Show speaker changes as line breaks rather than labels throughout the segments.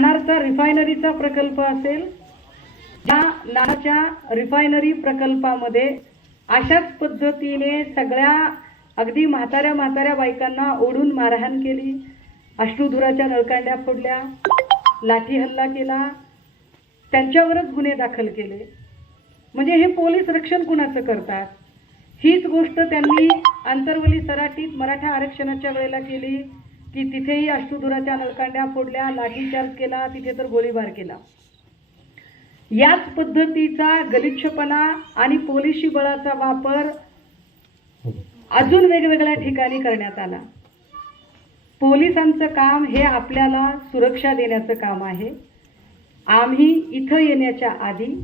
नाणारचा रिफायनरीचा प्रकल्प असेल या नाणारच्या रिफायनरी प्रकल्पामध्ये अशाच पद्धतीने सगळ्या अगदी म्हाताऱ्या म्हाताऱ्या बायकांना ओढून मारहाण केली. अश्रुधुराच्या नळकांड्या फोडल्या लाठी हल्ला केला त्यांच्यावरच गुन्हे दाखल केले. म्हणजे हे पोलीस रक्षण कुणाचं करतात? हीच गोष्ट त्यांनी आंतरवली सराटीत मराठा आरक्षणाच्या वेळेला केली. की तिथेही अश्रुधुराच्या नळकांड्या फोडल्या लाठीचार्ज केला तिथे तर गोळीबार केला. याच पद्धतीचा गलिच्छपणा आणि पोलिशी बळाचा वापर अजून वेगवेगळ्या ठिकाणी करण्यात आला. पोलिसांचं काम हे आपल्याला सुरक्षा देण्याचं काम आहे. आम्ही इथं येण्याच्या आधी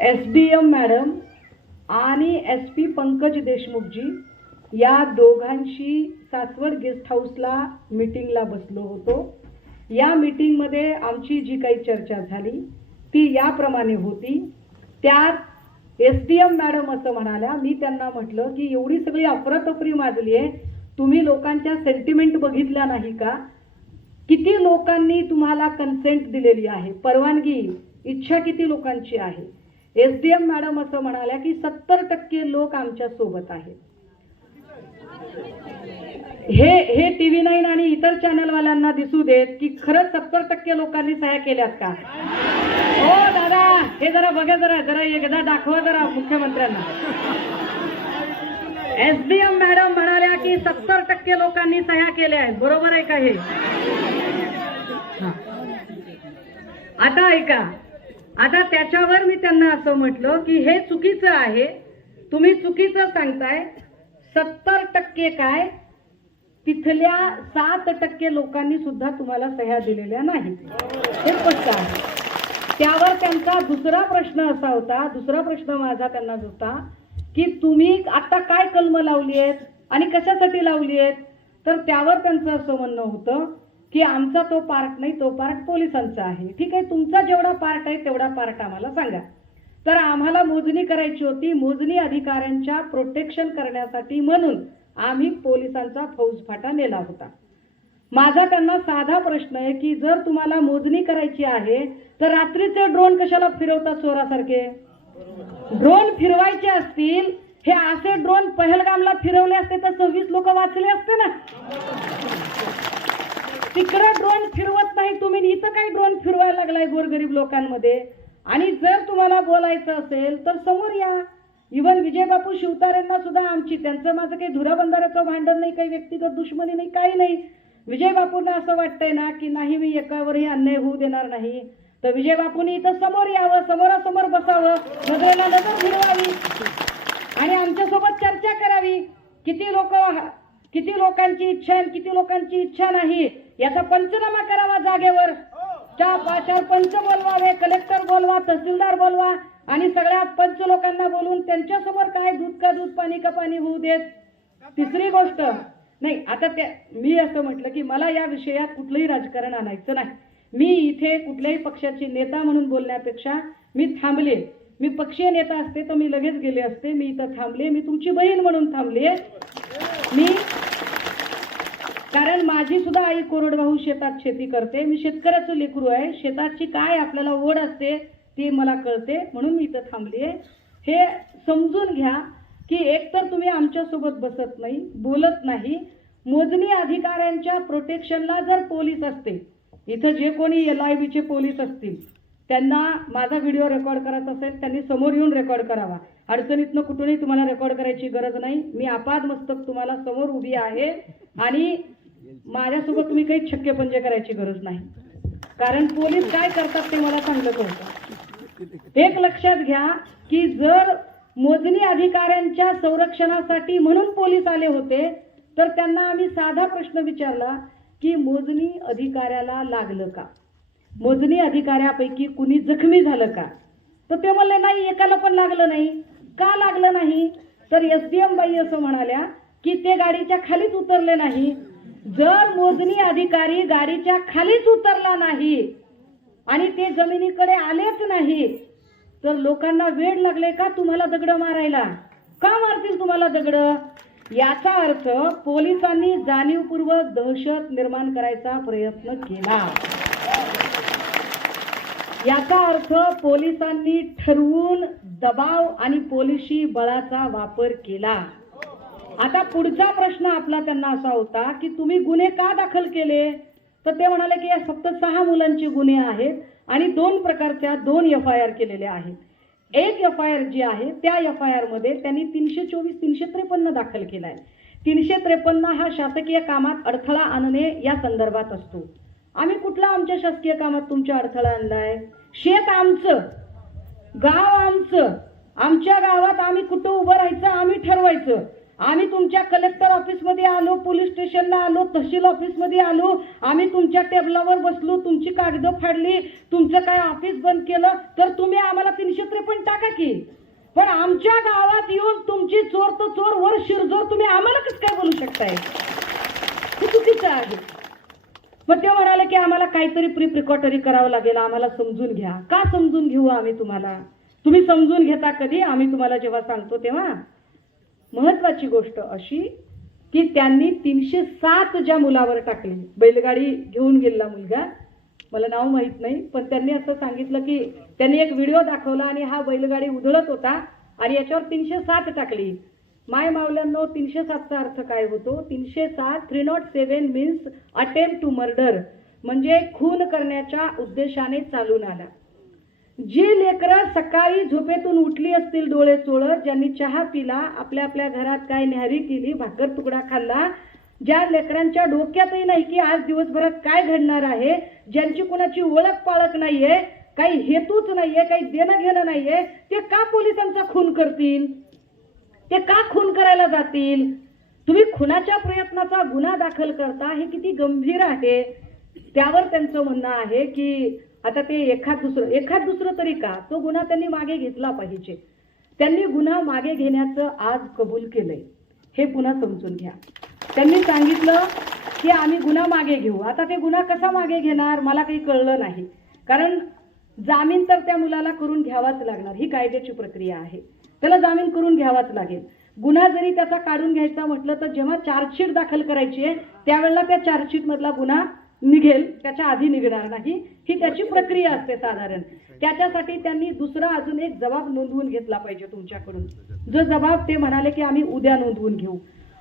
एस डी एम मॅडम आणि एस पी पंकज देशमुखजी या दोघांशी सासवड गेस्ट हाऊसला मीटिंगला बसलो होतो. या मीटिंगमध्ये आमची जी काही चर्चा झाली ती याप्रमाणे होती. त्यात एस डी एम मॅडम असं म्हणाल्या मी त्यांना म्हटलं की एवढी सगळी अफरातफरी माजली आहे तुम्ही लोकांच्या सेंटिमेंट बघितल्या नाही का? किती लोकांनी तुम्हाला कन्सेंट दिलेली आहे? परवानगी इच्छा किती लोकांची आहे? एस डी एम मॅडम असं म्हणाल्या की सत्तर टक्के लोक आमच्यासोबत आहेत. हे हे टी व्ही नाईन आणि इतर चॅनलवाल्यांना दिसू देत की खरंच सत्तर टक्के लोकांनी सह्या केल्यात का? हो दादा हे जरा बघा जरा जरा एकदा दाखवा जरा मुख्यमंत्र्यांना. एस डी एम मॅडम म्हणाल्या की सत्तर टक्के लोकांनी सह्या केल्या आहेत. बरोबर आहे का हे. आता ऐका. आता त्याच्यावर मी त्यांना असं म्हटलं की हे चुकीचं आहे. तुम्ही चुकीचं सांगताय. सत्तर टक्के काय? तिथल्या सात टक्के लोकांनी सुद्धा तुम्हाला सह्या दिलेल्या नाहीत. हे स्पष्ट आहे. त्यावर त्यांचा दुसरा प्रश्न असा होता दुसरा प्रश्न माझा त्यांना होता की तुम्ही आता काय कलम लावली आहेत आणि कशासाठी लावली आहेत तर त्यावर त्यांचं असं म्हणणं होतं की आमचा तो पार्ट नाही तो पार्ट पोलिसांचा आहे. ठीक आहे तुमचा जेवढा पार्ट आहे तेवढा पार्ट आम्हाला सांगा. तर आम्हाला मोजणी करायची होती मोजणी अधिकाऱ्यांच्या प्रोटेक्शन करण्यासाठी म्हणून. आम्ही पोलिसांचा फौजफाटा नेला होता. माझा त्यांना साधा प्रश्न आहे की जर तुम्हाला मोजणी करायची आहे तर रात्रीचे ड्रोन कशाला फिरवतात चोरासारखे? ड्रोन फिरवायचे असतील हे असे ड्रोन पहलगामला फिरवले असते तर सव्वीस लोक वाचले असते ना? तिकडं ड्रोन फिरवत नाही तुम्ही इथं काही ड्रोन फिरवायला लागलाय गोरगरीब लोकांमध्ये? आणि जर तुम्हाला बोलायचं असेल तर समोर या. इवन विजयबापू शिवतारेंना सुद्धा आमची त्यांचं माझं काही धुराबंधाऱ्याचं भांडण नाही काही व्यक्तिगत दुश्मनी नाही काही नाही. विजयबापूंना असं वाटतंय ना की नाही मी एकावरही अन्याय होऊ देणार नाही. तर विजयबापूंनी इथं समोर यावं समोरासमोर बसावं नजरेला नजर फिरवावी. आणि आमच्यासोबत चर्चा करावी. किती लोक किती लोकांची इच्छा आहे किती लोकांची इच्छा नाही याचा पंचनामा करावा जागेवर. चार चार पंच बोलवावे कलेक्टर बोलवा तहसीलदार बोलवा. आणि सगळ्या पंच लोकांना बोलून त्यांच्यासमोर काय दूध का दूध पाणी का पाणी होऊ देत? तिसरी गोष्ट नाही आता त्या मी असं म्हटलं की मला या विषयात कुठलंही राजकारण आणायचं नाही. मी इथे कुठल्याही पक्षाची नेता म्हणून बोलण्यापेक्षा मी थांबले. मी पक्षीय नेता असते तर मी लगेच गेले असते. मी इथं थांबले. मी तुमची बहीण म्हणून थांबले. मी कारण माझी सुद्धा आई कोरडवाहू शेतात शेती करते. मी शेतकऱ्याचं लेकरू आहे. शेताची काय आपल्याला ओढ असते? ती मला कळते म्हणून मी इथं थांबली आहे हे समजून घ्या की एकतर तुम्ही आमच्यासोबत बसत नाही बोलत नाही मोजणी अधिकाऱ्यांच्या प्रोटेक्शनला जर पोलीस असते इथं जे कोणी एल आय बीचे पोलीस असतील त्यांना माझा व्हिडिओ रेकॉर्ड करायचा असेल त्यांनी समोर येऊन रेकॉर्ड करावा. अडचणीतनं कुठूनही तुम्हाला रेकॉर्ड करायची गरज नाही. मी आपाद मस्तक तुम्हाला समोर उभी आहे आणि माझ्यासोबत तुम्ही काही छक्के पंजे करायची गरज नाही. कारण पोलीस काय करतात ते मला चांगलं कळतं एक लक्षात घ्या की जर मोजणी अधिकाऱ्यांच्या संरक्षणासाठी म्हणून पोलीस आले होते तर त्यांना आम्ही साधा प्रश्न विचारला की मोजणी अधिकाऱ्याला लागलं का? मोजणी अधिकाऱ्यापैकी कुणी जखमी झालं का? तर ते म्हणले नाही एकाला पण लागलं नाही. का लागलं नाही? तर एस डी एम बाई असं म्हणाल्या की ते गाडीच्या खालीच उतरले नाही. जर मोजणी अधिकारी गाडीच्या खालीच उतरला नाही आणि ते जमिनीकडे आलेच नाही तर लोकांना वेळ लागले का तुम्हाला दगड मारायला? का मारतील तुम्हाला दगड? याचा अर्थ पोलिसांनी जाणीवपूर्वक दहशत निर्माण करायचा प्रयत्न केला. याचा अर्थ पोलिसांनी ठरवून दबाव आणि पोलिशी बळाचा वापर केला. आता पुढचा प्रश्न आपला त्यांना असा होता की तुम्ही गुन्हे का दाखल केले? तर ते म्हणाले की या फक्त सहा मुलांची गुन्हे आहेत आणि दोन प्रकारच्या दोन एफ आय आर केलेल्या आहेत. एक एफ आय आर जी आहे त्या एफ आय आरमध्ये त्यांनी तीनशे चोवीस तीनशे त्रेपन्न दाखल केला आहे तीनशे त्रेपन्न हा शासकीय कामात अडथळा आणणे या संदर्भात असतो. आम्ही कुठला आमच्या शासकीय कामात तुमच्या अडथळा आणलाय? शेत आमचं गाव आमचं आमच्या गावात आम्ही कुठं उभं राहायचं आम्ही ठरवायचं? आम्ही तुमच्या कलेक्टर ऑफिसमध्ये आलो पोलीस स्टेशनला आलो तहसील ऑफिसमध्ये आलो. आम्ही तुमच्या टेबलावर बसलो तुमची कागदं फाडली तुमचं काय ऑफिस बंद केलं तर तुम्ही आम्हाला तीनशे त्रेपन्न टाका की. पण आमच्या गावात येऊन तुमची चोर तर चोर वर शिरजोर तुम्ही आम्हाला कसं काय बोलू शकताय? हे चुकीचं आहे. मग ते म्हणाले की आम्हाला काहीतरी प्री प्रिकॉटरी करावं लागेल आम्हाला समजून घ्या. का समजून घेऊ आम्ही तुम्हाला? तुम्ही समजून घेता कधी? आम्ही तुम्हाला जेव्हा सांगतो तेव्हा. महत्वाची गोष्ट अशी की त्यांनी तीनशे सात ज्या मुलावर टाकली बैलगाडी घेऊन गेलेला मुलगा मला नाव माहीत नाही पण त्यांनी असं सांगितलं की त्यांनी एक व्हिडिओ दाखवला आणि हा बैलगाडी उधळत होता आणि याच्यावर तीनशे सात टाकली. माय मावल्यांनो तीनशे सातचा अर्थ काय होतो? तीनशे सात three nought seven means attempt to murder म्हणजे खून करण्याच्या उद्देशाने चालून आला. जी लेकरं सकाळी झोपेतून उठली असतील डोळे चोळत ज्यांनी चहा पिला आपल्या आपल्या घरात काय न्याहारी केली भाकर तुकडा खाल्ला ज्या लेकरांच्या डोक्यातही नाही की आज दिवसभरात काय घडणार आहे ज्यांची कोणाची ओळख पाळख नाहीये काही हेतूच नाहीये काही देणं घेणं नाहीये ते का पोलिसांचा खून करतील? ते का खून करायला जातील? तुम्ही खुनाच्या प्रयत्नाचा गुन्हा दाखल करता हे किती गंभीर आहे? त्यावर त्यांचं म्हणणं आहे की आता ते एखाद दुसरं एखाद दुसरं तरी का तो गुन्हा त्यांनी मागे घेतला पाहिजे. त्यांनी गुन्हा मागे घेण्याचं आज कबूल केलंय. हे पुन्हा समजून घ्या. त्यांनी सांगितलं की आम्ही गुन्हा मागे घेऊ. आता ते गुन्हा कसा मागे घेणार मला काही कळलं नाही. कारण जामीन तर त्या मुलाला करून घ्यावाच लागणार. ही कायद्याची प्रक्रिया आहे. त्याला जामीन करून घ्यावाच लागेल. गुन्हा जरी त्याचा काढून घ्यायचा म्हटलं तर जेव्हा चार्जशीट दाखल करायची आहे त्यावेळेला त्या चार्जशीटमधला गुन्हा निघेल त्याच्या आधी निघणार नाही. ही त्याची प्रक्रिया असते साधारण. त्याच्यासाठी त्यांनी दुसरा अजून एक जबाब नोंदवून घेतला पाहिजे तुमच्याकडून. जो जबाब ते म्हणाले की आम्ही उद्या नोंदवून घेऊ.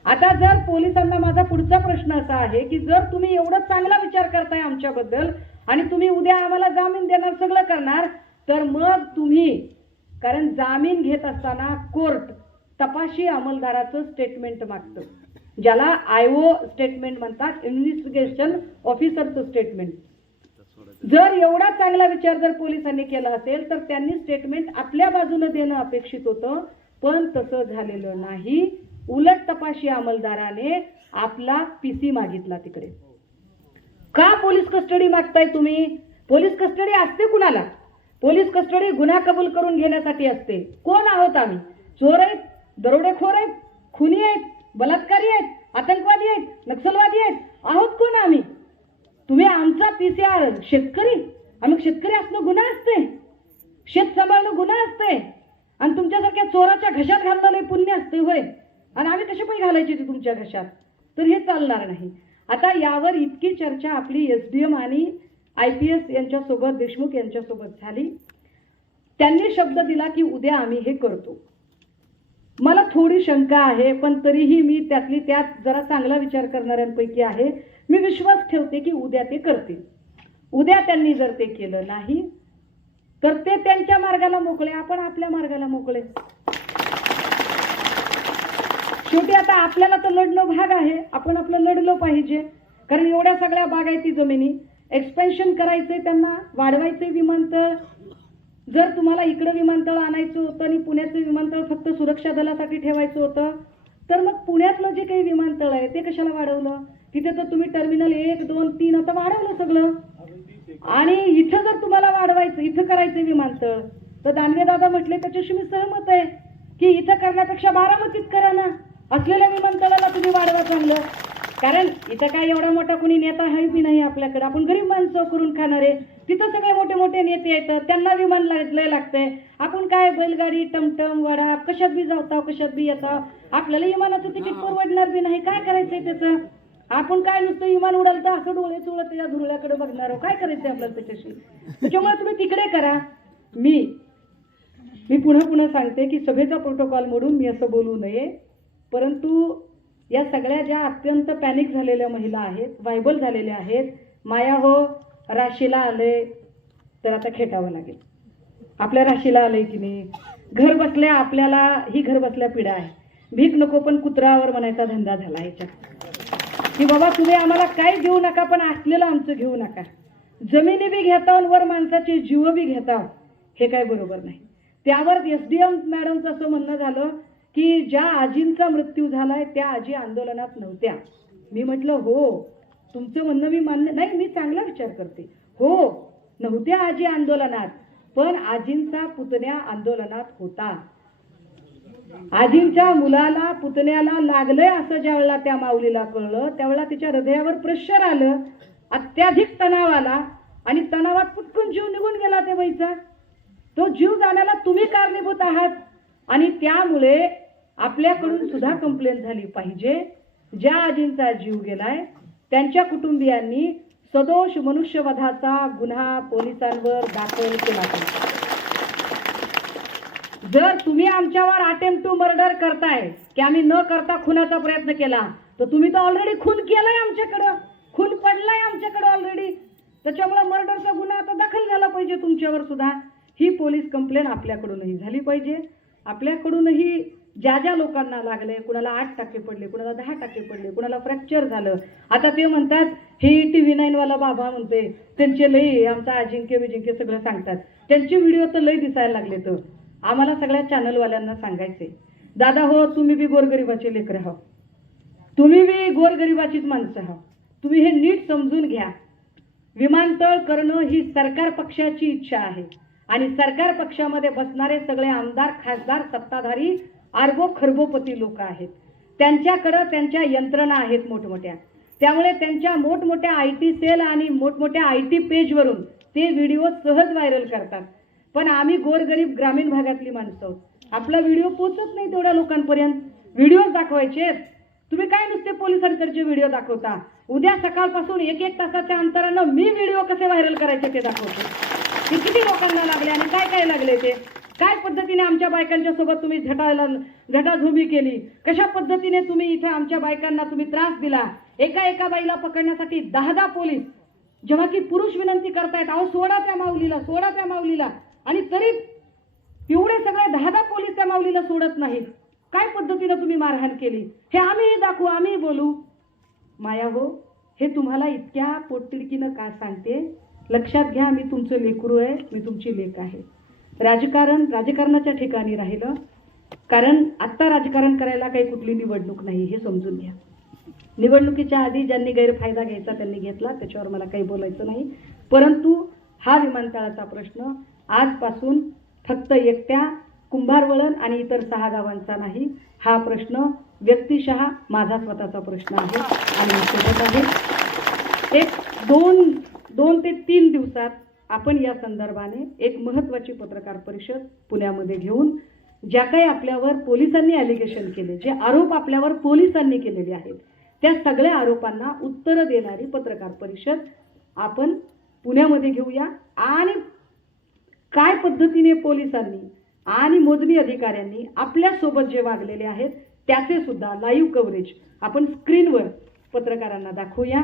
आता जर पोलिसांना माझा पुढचा प्रश्न असा आहे की जर तुम्ही एवढं चांगला विचार करताय आमच्याबद्दल आणि तुम्ही उद्या आम्हाला जामीन देणार सगळं करणार तर मग तुम्ही कारण जामीन घेत असताना कोर्ट तपाशी अंमलदाराचं स्टेटमेंट मागतं. ज्याला आय ओ स्टेटमेंट म्हणतात इन्व्हेस्टिगेशन ऑफिसरचं स्टेटमेंट जर एवढा चांगला विचार जर पोलिसांनी केला असेल तर त्यांनी स्टेटमेंट आपल्या बाजूनं देणं अपेक्षित होतं पण तसं झालेलं नाही. उलट तपाशी अंमलदाराने आपला पीसी मागितला तिकडे. का पोलीस कस्टडी मागताय तुम्ही? पोलीस कस्टडी असते कुणाला? पोलीस कस्टडी गुन्हा कबूल करून घेण्यासाठी असते. कोण आहोत आम्ही? चोर आहेत दरोडेखोर आहेत खुनी आहेत बलात्कारी आहेत आतंकवादी आहेत नक्षलवादी आहेत. आहोत कोण आम्ही? तुम्ही आमचा पीसीआर शेतकरी. आम्ही शेतकरी असणं गुन्हा असते. शेत सांभाळणं गुन्हा असते. आणि तुमच्यासारख्या चोराच्या घशात घालणं लय पुण्य असते होय. आणि आम्ही कसे पण घालायचे ते तुमच्या घशात. तर हे चालणार नाही. आता यावर इतकी चर्चा आपली एस डी एम आणि आय पी एस यांच्यासोबत देशमुख यांच्यासोबत झाली. त्यांनी शब्द दिला की उद्या आम्ही हे करतो. मला थोडी शंका आहे पण तरीही मी त्यातली त्यात जरा चांगला विचार करणाऱ्यांपैकी आहे. मी विश्वास ठेवते की उद्या ते करतील. उद्या त्यांनी जर ते केलं नाही तर ते त्यांच्या मार्गाला मोकळे आपण आपल्या मार्गाला मोकळे. शेवटी आता आपल्याला तर लढणं भाग आहे आपण आपलं लढलं पाहिजे. कारण एवढ्या सगळ्या बागायती जमिनी. एक्सपेन्शन करायचे त्यांना वाढवायचे विमानतळ जर तुम्हाला इकडं विमानतळ आणायचं होतं आणि पुण्याचं विमानतळ फक्त सुरक्षा दलासाठी ठेवायचं होतं तर मग पुण्यातलं जे काही विमानतळ आहे ते कशाला वाढवलं? तिथे तर तुम्ही टर्मिनल एक दोन तीन आता वाढवलं सगळं. आणि इथं जर तुम्हाला वाढवायचं इथं करायचं विमानतळ तर दानवे दादा म्हटले त्याच्याशी मी सहमत आहे की इथं करण्यापेक्षा बारामतीत करा ना. असलेल्या विमानतळाला तुम्ही वाढवा चांगलं. कारण इथं काय एवढा मोठा कोणी नेता आहे बी नाही आपल्याकडे. आपण गरीब माणसं करून खाणारे. तिथं सगळे मोठे मोठे नेते येतात त्यांना विमान लय लागतंय. आपण काय बैलगाडी टमटम वडा कशात बी जावता कशात बी येता आपल्याला विमानाचं तिकीट परवडणार बी नाही. काय करायचंय त्याचं? आपण काय नुसतं विमान उडाल तर असं डोळे चोळत त्याच्या धुरळ्याकडे बघणार आहोत काय करायचं आपल्याला त्याच्याशी? त्याच्यामुळे तुम्ही तिकडे करा. मी मी पुन्हा पुन्हा सांगते की सभेचा प्रोटोकॉल मोडून मी असं बोलू नये. परंतु या सगळ्या ज्या अत्यंत पॅनिक झालेल्या महिला आहेत वायबल झालेल्या आहेत माया हो राशीला आले तर आता खेटावं लागेल. आपल्या राशीला आलंय की नाही? घर बसल्या आपल्याला ही घर बसल्या पिढा आहे. भीक नको पण कुत्रावर म्हणायचा धंदा झाला याच्यात. की बाबा तुम्ही आम्हाला काय देऊ नका पण असलेलं आमचं घेऊ नका. जमिनी बी घेता वर माणसाचे जीव बी घेता हे काय बरोबर नाही. त्यावर एस डी एम मॅडमचं असं म्हणणं झालं की ज्या आजींचा मृत्यू झालाय त्या आजी आंदोलनात नव्हत्या. मी म्हटलं हो तुमचं म्हणणं मी मान्य नाही मी चांगला विचार करते. हो नव्हत्या आजी आंदोलनात पण आजींचा पुतण्या आंदोलनात होता. आजींच्या मुलाला पुतण्याला लागलंय असं ज्या वेळेला त्या माऊलीला कळलं त्यावेळेला तिच्या हृदयावर प्रेशर आलं अत्याधिक तणाव आला आणि तणावात पुटकून जीव निघून गेला ते बाईचा. तो जीव जाण्याला तुम्ही कारणीभूत आहात आणि त्यामुळे आपल्याकडून सुद्धा कंप्लेंट झाली पाहिजे. ज्या आजींचा जीव गेलाय त्यांच्या कुटुंबियांनी सदोष मनुष्यवधाचा गुन्हा पोलिसांवर दाखल केला जर तुम्ही आमच्यावर अटेम्प्ट टू मर्डर करताय की आम्ही न करता खुनाचा प्रयत्न केला तर तुम्ही तर ऑलरेडी खून केलाय आमच्याकडं. खून पडलाय आमच्याकडं ऑलरेडी त्याच्यामुळे मर्डरचा गुन्हा आता दाखल झाला पाहिजे तुमच्यावर सुद्धा. ही पोलीस कंप्लेंट आपल्याकडूनही झाली पाहिजे. आपल्याकडूनही ज्या ज्या लोकांना लागले कुणाला आठ टाके पडले कुणाला दहा टाके पडले कुणाला फ्रॅक्चर झालं आता ते म्हणतात हे टी व्ही नाईनवाला बाबा म्हणते त्यांचे लई आमचा अजिंक्य विजिंक्य सगळं सांगतात. त्यांचे व्हिडिओ तर लई दिसायला लागले तर आम्हाला सगळ्या चॅनलवाल्यांना सांगायचे दादा हो तुम्ही बी गोरगरिबाचे लेकर आहो. तुम्ही बी गोरगरिबाचीच माणसं आहो. तुम्ही हे नीट समजून घ्या. विमानतळ करणं ही सरकार पक्षाची इच्छा आहे. आणि सरकार पक्षामध्ये बसणारे सगळे आमदार खासदार सत्ताधारी अर्बो खरबोपती लोक आहेत. त्यांच्याकडं त्यांच्या यंत्रणा आहेत मोठमोठ्या. त्यामुळे त्यांच्या मोठमोठ्या आय टी सेल आणि मोठमोठ्या आय टी पेजवरून ते व्हिडिओ सहज व्हायरल करतात. पण आम्ही गोरगरीब ग्रामीण भागातली माणसं. आहोत आपला व्हिडिओ पोचत नाही तेवढ्या लोकांपर्यंत. व्हिडिओज दाखवायचे. तुम्ही काय नुसते पोलिसांकडचे व्हिडिओ दाखवता? उद्या सकाळपासून एक एक तासाच्या अंतरानं मी व्हिडिओ कसे व्हायरल करायचे ते दाखवतो. किती लोकांना लागले आणि काय काय लागले ते? काय पद्धतीने आमच्या बायकांच्या सोबत तुम्ही झटायला झटाझुमी केली? कशा पद्धतीने तुम्ही इथे आमच्या बायकांना तुम्ही त्रास दिला? एका एका बाईला पकडण्यासाठी दहा दहा पोलीस. जेव्हा की पुरुष विनंती करतायत अहो सोडा त्या माऊलीला सोडा त्या माऊलीला. आणि तरी एवढे सगळे दहा दहा पोलीस त्या माऊलीला सोडत नाहीत. काय पद्धतीनं तुम्ही मारहाण केली? हे आम्हीही दाखवू आम्हीही बोलू. माया हो हे तुम्हाला इतक्या पोटतिडकीनं का सांगते? लक्षात घ्या मी तुमचं लेकरू आहे मी तुमची लेक आहे. राजकारण राजकारणाच्या ठिकाणी राहिलं. कारण आत्ता राजकारण करायला काही कुठली निवडणूक नाही हे समजून घ्या. निवडणुकीच्या आधी ज्यांनी गैरफायदा घ्यायचा त्यांनी घेतला त्याच्यावर मला काही बोलायचं नाही. परंतु हा विमानतळाचा प्रश्न आजपासून फक्त एकट्या कुंभारवळण आणि इतर सहा गावांचा नाही. हा प्रश्न व्यक्तिशः माझा स्वतःचा प्रश्न आहे आणि सोबत आहे एक दोन दोन ते तीन दिवसात आपण या संदर्भाने एक महत्त्वाची पत्रकार परिषद पुण्यामध्ये घेऊन ज्या काही आपल्यावर पोलिसांनी ॲलिगेशन केले जे आरोप आपल्यावर पोलिसांनी केलेले आहेत त्या सगळ्या आरोपांना उत्तरं देणारी पत्रकार परिषद आपण पुण्यामध्ये घेऊया. आणि काय पद्धतीने पोलिसांनी आणि मोजणी अधिकाऱ्यांनी आपल्यासोबत जे वागलेले आहेत त्याचे सुद्धा लाईव्ह कव्हरेज आपण स्क्रीनवर पत्रकारांना दाखवूया.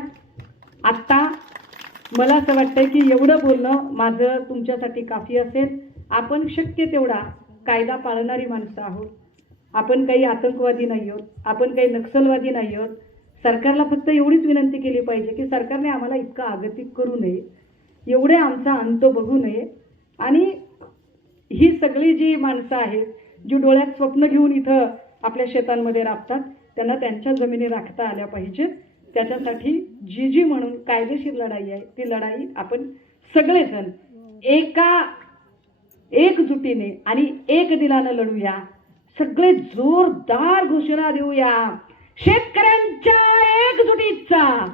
आत्ता मला असं वाटतंय की एवढं बोलणं माझं तुमच्यासाठी काफी असेल. आपण शक्य तेवढा कायदा पाळणारी माणसं आहोत. आपण काही आतंकवादी नाही आहोत. आपण काही नक्षलवादी नाही आहोत. सरकारला फक्त एवढीच विनंती केली पाहिजे की सरकारने आम्हाला इतकं आगतिक करू नये. एवढे आमचा अंत बघू नये. आणि ही सगळी जी माणसं आहेत जी डोळ्यात स्वप्न घेऊन इथं आपल्या शेतांमध्ये राबतात त्यांना त्यांच्या जमिनी राखता आल्या पाहिजेत. त्याच्यासाठी जी जी म्हणून कायदेशीर लढाई आहे. ती लढाई आपण सगळेजण एका एकजुटीने आणि एक दिलानं लढूया. सगळे जोरदार घोषणा देऊया. शेतकऱ्यांच्या एकजुटीचा.